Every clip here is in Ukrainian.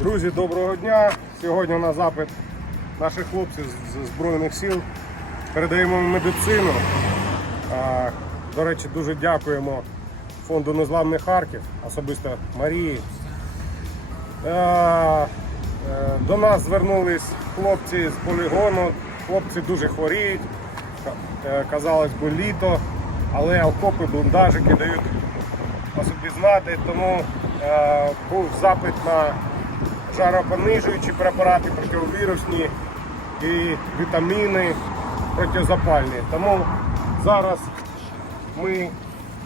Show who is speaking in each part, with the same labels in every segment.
Speaker 1: Друзі, доброго дня! Сьогодні на запит наших хлопців з Збройних сил передаємо медицину. До речі, дуже дякуємо фонду Незламний Харків, особисто Марії. Е, До нас звернулись хлопці з полігону. Хлопці дуже хворіють. Е, Казалось би, літо, але окопи, бліндажики дають по собі знати. Тому е, був запит на жаропонижуючі препарати, противовірусні і вітаміни протизапальні. Тому зараз ми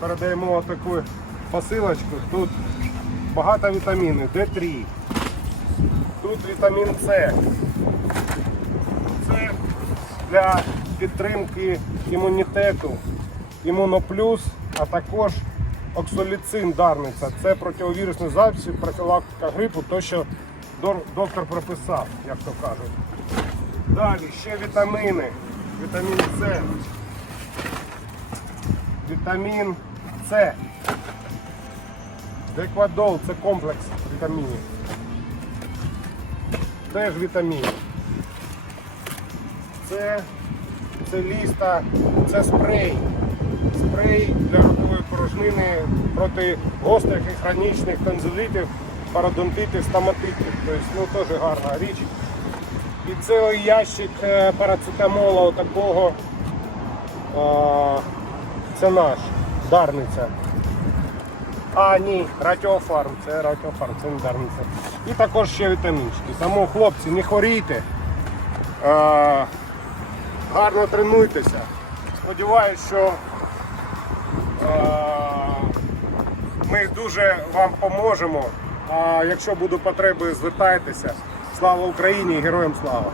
Speaker 1: передаємо таку посилочку. Тут багато вітамінів, Д3. Тут вітамін С. Це для підтримки імунітету, імуноплюс, а також оксоліцин дарниця. Це противовірусний засіб, профілактика грипу, то що доктор прописав, як то кажуть. Далі ще вітаміни. Вітамін С. Вітамін С. Деквадол це комплекс вітамінів. Теж вітамін. Це, це ліста, це спрей. Спрей для ротової порожнини проти гострих і хронічних тонзилітів, парадонтитів, стоматитів. Тобто, ну, теж гарна річ. І цілий ящик е, парацетамолу такого. Це наш, Дарниця. А, ні, Ратіофарм, це Ратіофарм, це не Дарниця. І також ще вітамінчики. Тому, хлопці, не хворійте. Гарно тренуйтеся. Сподіваюсь, що ми дуже вам поможемо. А якщо буду потреби, звертайтеся. Слава Україні героям слава!